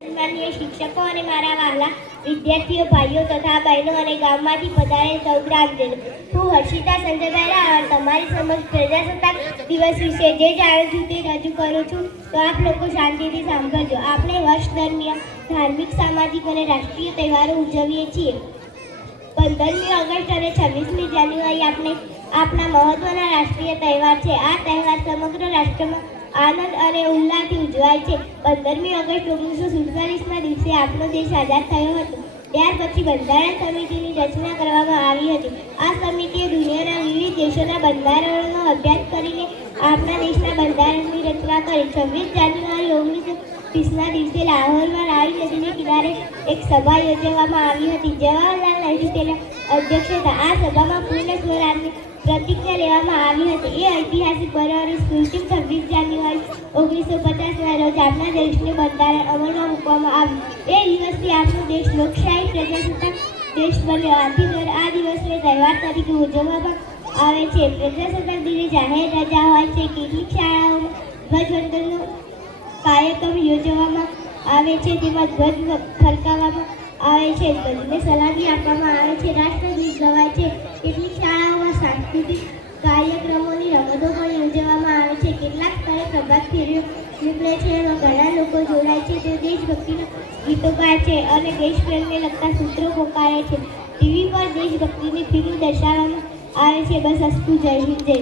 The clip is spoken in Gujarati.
માનનીય શિક્ષકો અને મારા વહાલા વિદ્યાર્થીઓ ભાઈઓ તથા બહેનો અને ગામમાંથી પધારેલ સૌ ગ્રામજનો, હું હર્ષિતા સંજયભાઈ રાવળ તમારી સમક્ષ પ્રજાસત્તાક દિવસ વિશે જે જાણું છું તે રજૂ કરું છું, તો આપ લોકો શાંતિથી સાંભળજો. આપણે વર્ષ દરમિયાન ધાર્મિક, સામાજિક અને રાષ્ટ્રીય તહેવારો ઉજવીએ છીએ. 15મી ઓગસ્ટ અને 26મી જાન્યુઆરી આપણા મહત્વના રાષ્ટ્રીય તહેવાર છે. આ તહેવાર સમગ્ર રાષ્ટ્રમાં આનંદ અને ઉલ્લાસથી ઉજવાય છે. 15મી ઓગસ્ટ 1947ના દિવસે આપણો દેશ આઝાદ થયો હતો. ત્યાર પછી બંધારણ સમિતિની રચના કરવામાં આવી હતી. આ સમિતિએ દુનિયાના વિવિધ દેશોના બંધારણોનો અભ્યાસ કરીને આપણા દેશના બંધારણની રચના કરી. 26 જાન્યુઆરી 1930ના દિવસે લાહોરમાં રાવી નદીને કિનારે એક સભા યોજવામાં આવી હતી. જવાહરલાલ નહેરુ તેના અધ્યક્ષ હતા. આ સભામાં પૂર્ણ સ્વરાજની પ્રતિજ્ઞા લેવામાં આવી હતી. એ ઐતિહાસિક બરોબરી સ્મૃતિ 26 જાન્યુઆરી 1950ના રોજ આપણા દેશનું બંધારણ અમલમાં મૂકવામાં આવ્યું. એ દિવસથી આપણો દેશ લોકશાહી પ્રજાસત્તાક દેશ બન્યો. આથી આ દિવસને તહેવાર તરીકે ઉજવવામાં આવે છે. પ્રજાસત્તાક દિને જાહેર રજા હોય છે. કેટલીક શાળાઓમાં ધ્વજવંદનનો કાર્યક્રમ યોજવામાં આવે છે. તેમાં ધ્વજ ફરકાવવામાં આવે છે, ધ્વજને સલામી આપવામાં આવે છે, રાષ્ટ્રગીત ગવાય છે. કેટલીક શાળાઓમાં સાંસ્કૃતિક કાર્યક્રમોની રમતો પણ યોજવામાં આવે છે. કેટલાક સ્થળે પ્રભાત ફેરીઓ નીકળે છે. એમાં ઘણા લોકો જોડાય છે. તેઓ દેશભક્તિના ગીતો ગાય છે અને દેશપ્રેમને લગતા સૂત્રો પોકારે છે. ટીવી પર દેશભક્તિની ફિલ્મ દર્શાવવામાં આવે છે. બસ અસ્તુ. જય હિન્દ, જય